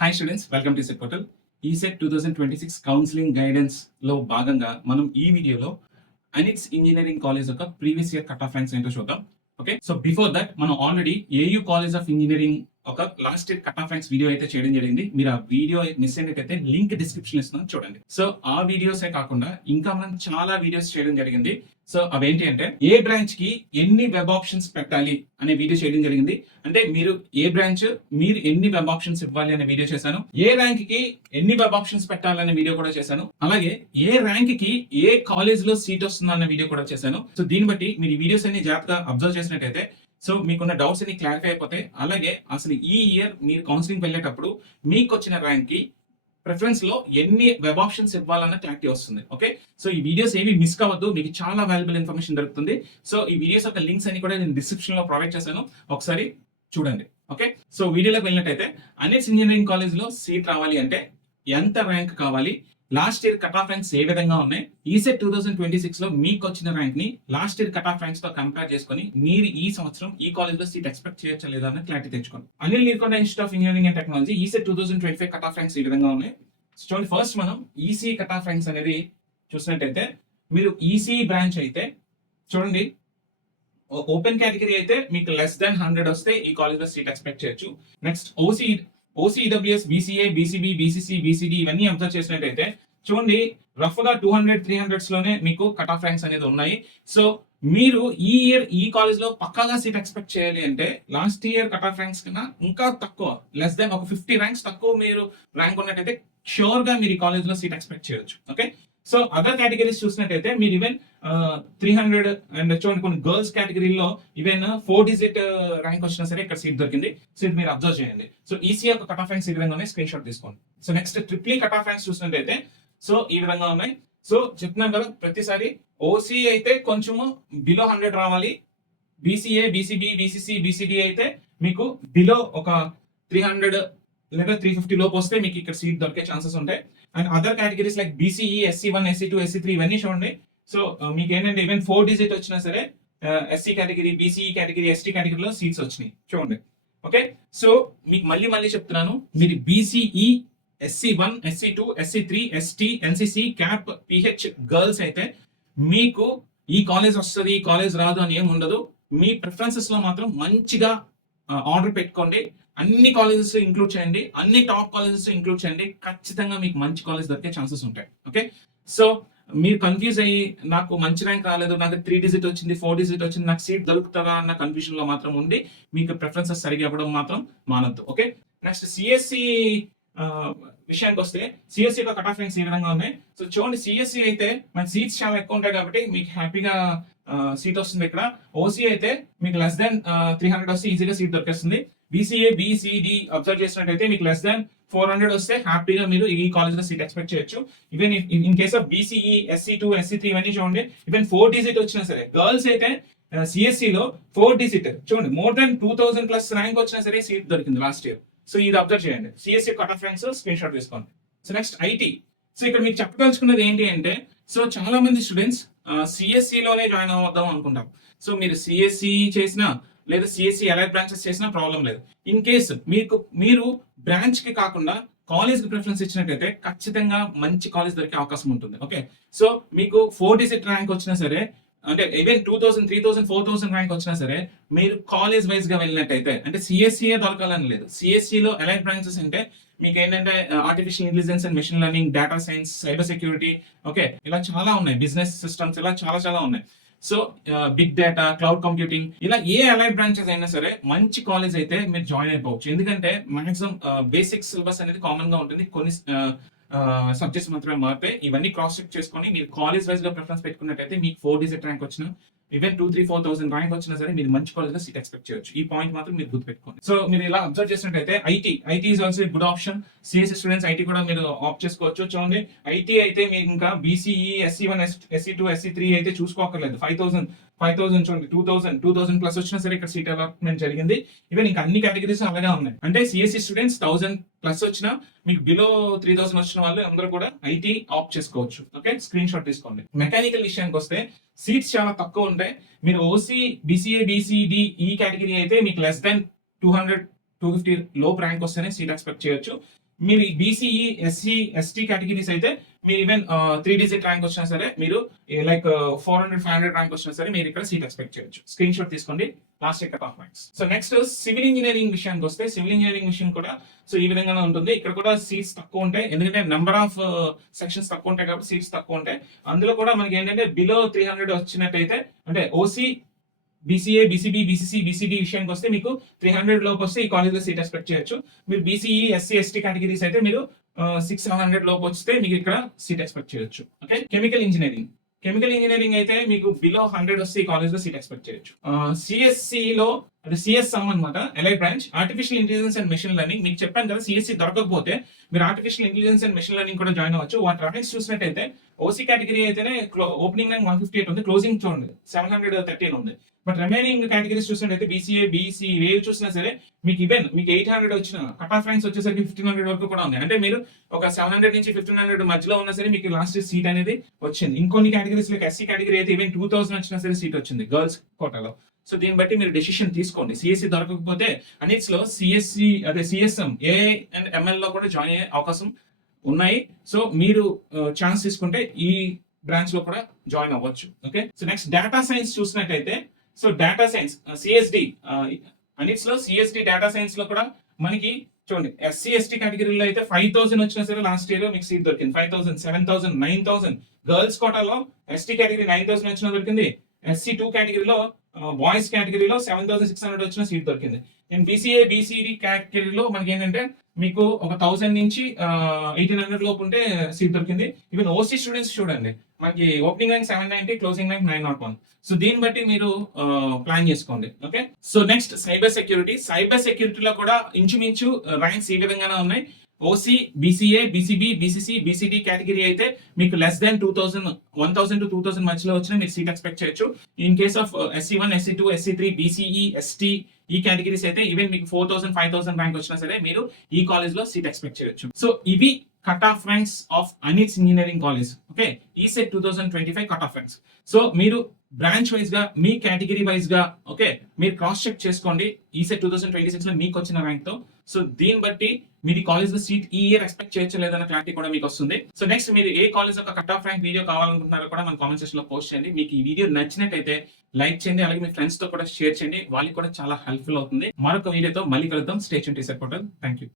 Hi students, welcome to set portal. ECET 2026 counselling guidance లో భాగంగా మనం ఈ వీడియోలో అనిట్స్ ఇంజనీరింగ్ కాలేజ్ యొక్క previous year cut off ranks ఏంటో చూద్దాం. ఓకే, సో బిఫోర్ దట్ మనం already AU college of engineering ఒక last year cut off ranks video అయితే చేయడం జరిగింది. మీరు ఆ వీడియో మిస్ అయినట్టయితే లింక్ డిస్క్రిప్షన్ ఇస్తున్నాను, చూడండి. సో ఆ వీడియోసే కాకుండా ఇంకా మనం చాలా వీడియోస్ చేయడం జరిగింది. సో అవేంటి అంటే ఏ బ్రాంచ్ కి ఎన్ని వెబ్ ఆప్షన్స్ పెట్టాలి అనే వీడియో చేయడం జరిగింది. అంటే మీరు ఏ బ్రాంచ్ మీరు ఎన్ని వెబ్ ఆప్షన్స్ ఇవ్వాలి అనే వీడియో చేశాను. ఏ ర్యాంక్ కి ఎన్ని వెబ్ ఆప్షన్స్ పెట్టాలనే వీడియో కూడా చేశాను. అలాగే ఏ ర్యాంక్ కి ఏ కాలేజ్ లో సీట్ వస్తుందో అనే వీడియో కూడా చేశాను. సో దీన్ని బట్టి మీరు ఈ వీడియోస్ అన్ని జాగ్రత్తగా అబ్జర్వ్ చేసినట్టయితే సో మీకున్న డౌట్స్ అన్ని క్లారిఫై అయిపోతాయి. అలాగే అసలు ఈ ఇయర్ మీరు కౌన్సిలింగ్ వెళ్ళేటప్పుడు మీకు వచ్చిన ర్యాంక్ కి ప్రిఫరెన్స్ లో ఎన్ని వెబ్ ఆప్షన్స్ ఇవ్వాలన్న క్లారిటీ వస్తుంది. ఓకే, సో ఈ వీడియోస్ ఏవి మిస్ కావద్దు, మీకు చాలా వాల్యుబుల్ ఇన్ఫర్మేషన్ దొరుకుతుంది. సో ఈ వీడియోస్ యొక్క లింక్స్ అన్ని కూడా నేను డిస్క్రిప్షన్ లో ప్రొవైడ్ చేశాను, ఒకసారి చూడండి. ఓకే, సో వీడియోలోకి వెళ్ళినట్టయితే అనిట్స్ ఇంజనీరింగ్ కాలేజ్ లో సీట్ రావాలి అంటే ఎంత ర్యాంక్ కావాలి, last year cut off ranks ఏ విధంగా ఉన్నాయి, ఈసెట్ 2026 లో మీకు వచ్చిన ర్యాంక్ ని last year cut off ranks తో కంపేర్ చేసుకుని మీరు ఈ సంవత్సరం ఈ కాలేజ్ లో సీట్ ఎక్స్పెక్ట్ చేయొచ్చా లేదా అని క్లారిటీ తెచ్చుకోండి. Anil Neelkonda institute of engineering and technology ECET 2025 cut off ranks ఈ విధంగా ఉన్నాయి. చూడండి, ఫస్ట్ మనం ఈసీ కట్ ఆఫ్ ర్యాంక్స్ అనేది చూసినట్టయితే మీరు ఈసీ బ్రాంచ్ అయితే చూడండి, ఓపెన్ కేటగిరీ అయితే మీకు లెస్ దాన్ 100 వస్తే ఈ కాలేజ్ లో సీట్ ఎక్స్పెక్ట్ చేయొచ్చు. Next OCWS, BCA, BCB, BCC, BCD ఇవన్నీ అబ్జర్వ్ చేసినట్టయితే చూడండి రఫ్ గా 200-300s లోనే మీకు కట్ ఆఫ్ ర్యాంక్స్ అనేది ఉన్నాయి. సో మీరు ఈ ఇయర్ ఈ కాలేజ్ లో పక్కాగా సీట్ ఎక్స్పెక్ట్ చేయాలి అంటే last year cut off ranks కన్నా ఇంకా తక్కువ, లెస్ దాన్ ఒక 50 ర్యాంక్స్ తక్కువ మీరు ర్యాంక్ ఉన్నట్టయితే షూర్ గా మీరు ఈ కాలేజ్ లో సీట్ ఎక్స్పెక్ట్ చేయొచ్చు. ఓకే, సో అదర్ కేటగిరీస్ చూసినట్టయితే మీరు ఈవెన్ 300 అండ్ చూడండి కొన్ని గర్ల్స్ కేటగిరీలో ఈవెన్ 4 డిజిట్ ర్యాంక్ వచ్చినా సరే ఇక్కడ సీట్ దొరికింది. సో ఇది మీరు అబ్జర్వ్ చేయండి. సో ఈసీ యొక్క కట్ ఆఫ్ ర్యాంక్స్ ఈ విధంగా ఉన్నాయి, స్క్రీన్ షాట్ తీసుకోండి. So next triple cut off ranks చూసినట్టయితే సో ఈ విధంగా ఉన్నాయి. సో చెప్తున్నాం కదా ప్రతిసారి ఓసీ అయితే కొంచెము బిలో 100 రావాలి, బీసీఏ, బీసీబీ, బీసీసీ, బీసీడీ అయితే మీకు బిలో ఒక 300 లేదా 350 లోపు వస్తే మీకు ఇక్కడ సీట్ దొరికే ఛాన్సెస్ ఉంటాయి. And other categories like BCE, SC1, SC2, SC3 ఇవన్నీ చూడండి. సో మీకు ఏంటంటే ఈవెన్ 4 డిజిట్ వచ్చినా సరే SC category, BCE category, ST కేటగిరీలో సీట్స్ వచ్చినాయి చూడండి. ఓకే, సో మీకు మళ్ళీ చెప్తున్నాను, మీరు BCE, SC1, SC2, SC3, ST, NCC, cap, PH girls అయితే మీకు ఈ కాలేజ్ వస్తుంది, ఈ కాలేజ్ రాదు అని ఏం ఉండదు. మీ ప్రిఫరెన్సెస్ లో మాత్రం మంచిగా ఆర్డర్ పెట్టుకోండి, అన్ని కాలేజెస్ ఇంక్లూడ్ చేయండి, అన్ని టాప్ కాలేజెస్ ఇంక్లూడ్ చేయండి, ఖచ్చితంగా మీకు మంచి కాలేజ్ దొరికే ఛాన్సెస్ ఉంటాయి. ఓకే, సో మీరు కన్ఫ్యూజ్ అయ్యి నాకు మంచి ర్యాంక్ రాలేదు, నాకు 3 డిజిట్ వచ్చింది, 4 డిజిట్ వచ్చింది, నాకు సీట్ దొరుకుతుందా అన్న కన్ఫ్యూజన్ లో మాత్రం ఉండి మీకు ప్రిఫరెన్సెస్ సరిగా ఇవ్వడం మాత్రం మానద్దు. ఓకే, నెక్స్ట్ సిఎస్సి విషయానికి వస్తే సిఎస్సి కట్ ఆఫ్ ర్యాంక్స్ ఈ విధంగా ఉన్నాయి. సో చూడండి, సిఎస్సి అయితే మన సీట్స్ చాలా ఎక్కువ ఉంటాయి కాబట్టి మీకు హ్యాపీగా సీట్ వస్తుంది. ఇక్కడ ఓసీ అయితే మీకు లెస్ దాన్ 300 వస్తే ఈజీగా సీట్ దొరికేస్తుంది. బీసీఏ, బీసీడీ అబ్జర్వ్ చేసినట్టయితే మీకు లెస్ దాన్ 400 వస్తే హ్యాపీగా మీరు ఈ కాలేజ్ లో సీట్ ఎక్స్పెక్ట్ చేయొచ్చు. Even in case of BCE, SC2, SC3 ఇవన్నీ చూడండి, ఈవెన్ 4 డిజిట్ వచ్చినా సరే గర్ల్స్ అయితే సిఎస్సి లో 4 డిజిట్ చూడండి మోర్ దాన్ 2000+ ర్యాంక్ వచ్చినా సరే సీట్ దొరికింది లాస్ట్ ఇయర్. సో ఇది అబ్జర్వ్ చేయండి, CSC cut off ranks screenshot తీసుకోండి. So next IT. సో ఇక్కడ మీకు చెప్పదలుచుకున్నది ఏంటి అంటే సో చాలా మంది స్టూడెంట్స్ సిఎస్సి లోనే జాయిన్ అవుదాం అనుకుంటాం. సో మీరు సిఎస్సి చేసినా లేదా సిఎస్సి అలైడ్ బ్రాంచెస్ చేసినా ప్రాబ్లం లేదు. ఇన్ కేస్ మీరు బ్రాంచ్ కి కాకుండా కాలేజ్ కి ప్రిఫరెన్స్ ఇచ్చినట్టయితే ఖచ్చితంగా మంచి కాలేజ్ దొరికే అవకాశం ఉంటుంది. ఓకే, సో మీకు 4 డిజిట్ ర్యాంక్ వచ్చినా సరే అంటే ఈవెన్ 2000, 3000, 4000 ర్యాంక్ వచ్చినా సరే మీరు కాలేజ్ వైజ్ గా వెళ్ళినట్టయితే అంటే సిఎస్సిఏ దొరకాలని లేదు. సిఎస్సిలో అలైడ్ బ్రాంచెస్ అంటే మీకు ఏంటంటే artificial intelligence and machine learning, data science, cyber security, okay ఇలా చాలా ఉన్నాయి, బిజినెస్ సిస్టమ్స్ ఇలా చాలా ఉన్నాయి. So big data, cloud computing ఇలా ఏ అలైడ్ బ్రాంచెస్ అయినా సరే మంచి కాలేజ్ అయితే మీరు జాయిన్ అయిపోవచ్చు. ఎందుకంటే మాక్సిమం బేసిక్ సిలబస్ అనేది కామన్ గా ఉంటుంది, కొన్ని సబ్జెక్ట్స్ మాత్రమే మారితే ఇవన్నీ క్రాస్ చెక్ చేసుకొని మీరు కాలేజ్ వైజ్ గా ప్రిఫరెన్స్ పెట్టుకున్నట్టయితే మీకు 4 డిజిట్ ర్యాంక్ వచ్చిన ఈవెన్ 2,000-4,000 ర్యాంక్ వచ్చినా సరే మీరు మంచి కాలేజ్ లో సీట్ ఎక్స్పెక్ట్ చేయొచ్చు. ఈ పాయింట్ మాత్రం మీరు గుర్తుపెట్టుకోండి. సో మీరు ఇలా అబ్జర్వ్ చేసినట్టయితే IT is also good option. CSC students IT కూడా మీరు ఆప్ట్ చేసుకోవచ్చు. చూడండి, ఐటీ అయితే మీకు ఇంకా బీసీఈ, SC1, SC2, SC3 అయితే చూసుకోకర్లేదు. 5,000 చూడండి, 2,000+ వచ్చినా సరే ఇక్కడ సీట్ అలాట్మెంట్ జరిగింది. ఈవెన్ ఇంకా అన్ని కేటగిరీస్ అలాగే ఉన్నాయి. అంటే సిఎస్సి స్టూడెంట్స్ 1000+ వచ్చినా మీకు బిలో 3,000 వచ్చిన వాళ్ళు అందరూ కూడా ఐటీ ఆప్ట్ చేసుకోవచ్చు. ఓకే, స్క్రీన్ షాట్ తీసుకోండి. మెకానికల్ విషయానికి వస్తే సీట్స్ చాలా తక్కువ ఉంటాయి. మీరు ఓసీ, బీసీఏ, బీసీడీ ఈ కేటగిరీ అయితే మీకు లెస్ దాన్ 200-250 లోపు ర్యాంక్ వస్తేనే సీట్ ఎక్స్పెక్ట్ చేయొచ్చు. మీరు బీసీఈ ఎస్సీ ఎస్టీ కేటగిరీస్ అయితే మీరు ఈవెన్ 3 డిజిట్ ర్యాంక్ వచ్చినా సరే మీరు లైక్ 400-500 ర్యాంక్ వచ్చినా సరే మీరు ఇక్కడ సీట్ ఎక్స్పెక్ట్ చేయొచ్చు. స్క్రీన్ షాట్ తీసుకోండి last year cut off ranks. So next civil engineering విషయానికి వస్తే సివిల్ ఇంజనీరింగ్ విషయం కూడా సో ఈ విధంగానే ఉంటుంది. ఇక్కడ కూడా సీట్స్ తక్కువ ఉంటాయి, ఎందుకంటే నెంబర్ ఆఫ్ సెక్షన్స్ తక్కువ ఉంటాయి కాబట్టి సీట్స్ తక్కువ ఉంటాయి. అందులో కూడా మనకి ఏంటంటే బిలో 300 వచ్చినట్టయితే అంటే OC, BCA, BCB, BCC, BCD విషయానికి వస్తే మీకు 300 లోపు వస్తే ఈ కాలేజ్లో సీట్ ఎక్స్పెక్ట్ చేయొచ్చు. మీరు బీసీఈ, ఎస్సీ, ఎస్టీ కేటగిరీస్ అయితే మీరు 600-700 లోపు వస్తే మీకు ఇక్కడ సీట్ ఎక్స్పెక్ట్ చేయొచ్చు. ఓకే, కెమికల్ ఇంజనీరింగ్ అయితే మీకు బిలో 100 వస్తే ఈ కాలేజ్ లో సీట్ ఎక్స్పెక్ట్ చేయొచ్చు. సిఎస్సి లో అది సిఎస్ఎం అనమాట, elite branch artificial intelligence and machine learning. మీకు చెప్పాను కదా, సిఎస్సి దొరకకపోతే మీరు artificial intelligence and machine learning కూడా జాయిన్ అవ్వచ్చు. వాటి ర్యాంక్స్ చూసినట్టయితే ఓసీ కేటగిరీ అయితేనే ఓపెనింగ్ ర్యాంక్ 158 ఉంది, క్లోజింగ్ చూడండి 713 ఉంది. బట్ రిమైనింగ్ కేటగిరీస్ చూసినట్టయితే బీసీఏ, బీసీ ఏవి చూసినా సరే మీకు ఈవెన్ మీకు 800 వచ్చిన కట్ ఆఫ్ ర్యాంక్స్ వచ్చేసరికి 1500 వరకు కూడా ఉంది. అంటే మీరు ఒక 700 నుంచి 1500 మధ్యలో ఉన్నా సరే మీకు లాస్ట్ సీట్ అనేది వచ్చింది. ఇంకొన్ని కేటగిరీస్ లైక్ ఎస్సీ కేటగిరీ అయితే ఈవెన్ 2000 వచ్చినా సరే సీట్ వచ్చింది గర్ల్స్ కోటాలో. సో దీన్ని బట్టి మీరు డెసిషన్ తీసుకోండి. సిఎస్సి దొరకకపోతే అన్నిట్స్ లో సిఎస్సి అదే సిఎస్ఎం, ఏఐ అండ్ ఎంఎల్ లో కూడా జాయిన్ అయ్యే అవకాశం ఉన్నాయి. సో మీరు ఛాన్స్ తీసుకుంటే ఈ బ్రాంచ్ లో కూడా జాయిన్ అవ్వచ్చు. Okay, so next data science చూసినట్టయితే సో డేటా సైన్స్ సిఎస్డి అన్నిట్స్ లో సిఎస్డి డేటా సైన్స్ లో కూడా మనకి చూడండి ఎస్సీ ఎస్టీ కేటగిరీలో అయితే 5000 వచ్చినా సరే లాస్ట్ ఇయర్ మీకు సీట్ దొరికింది. 5000, 7000, 9000 గర్ల్స్ కోటాలో ఎస్టీ కేటగిరీ 9000 వచ్చినా దొరికింది. ఎస్సీ 2 కేటగిరీలో బాయ్స్ కేటగిరీలో 7600 వచ్చిన సీట్ దొరికింది. నేను బీసీఏ, బీసీడీ కేటగిరీలో మనకి ఏంటంటే మీకు ఒక 1000 నుంచి 1800 లోపు ఉంటే సీట్ దొరికింది. ఈవెన్ ఓసీ స్టూడెంట్స్ చూడండి మనకి opening rank 790, closing rank 901. So దీన్ని బట్టి మీరు ప్లాన్ చేసుకోండి. ఓకే, సో నెక్స్ట్ సైబర్ సెక్యూరిటీలో కూడా ఇంచుమించు ర్యాంక్స్ ఈ విధంగానే ఉన్నాయి. OC, BCA, BCB, BCC, BCD category అయితే మీకు లెస్ దాన్ 1000 to 2000 మధ్యలో వచ్చినా మీరు సీట్ ఎక్స్పెక్ట్ చేయొచ్చు. In case of SC1, SC2, SC3, BCE, ST ఈ కేటగిరీస్ అయితే ఈవెన్ మీకు 4000, 5000 ర్యాంక్ వచ్చినా సరే మీరు ఈ కాలేజ్ లో సీట్ ఎక్స్పెక్ట్ చేయొచ్చు. సో ఇవి cut off ranks of ANITS engineering college. Okay, ECET 2025 cut off ranks. So మీరు బ్రాంచ్ వైజ్ గా మీ కేటగిరీ వైజ్ గా ఓకే మీరు క్రాస్ చెక్ చేసుకోండి ఈసెట్ 2026 లో మీకు వచ్చిన ర్యాంక్ తో. సో దీన్ని బట్టి మీరు కాలేజ్ లో సీట్ ఈ ఇయర్ ఎక్స్పెక్ట్ చేయొచ్చు లేదన్న క్లారిటీ కూడా మీకు వస్తుంది. సో నెక్స్ట్ మీరు ఏ కాలేజ్ యొక్క కట్ ఆఫ్ ర్యాంక్ వీడియో కావాలనుకుంటున్నారో కూడా మన కామెంట్ సెక్షన్ లో పోస్ట్ చేయండి. మీకు ఈ వీడియో నచ్చినట్టయితే లైక్ చేయండి, అలాగే మీ ఫ్రెండ్స్ తో కూడా షేర్ చేయండి, వాళ్ళకి కూడా చాలా హెల్ప్ఫుల్ అవుతుంది. మరొక వీడియోతో మళ్ళీ కలుద్దాం. Stay tuned to ECET portal. Thank you.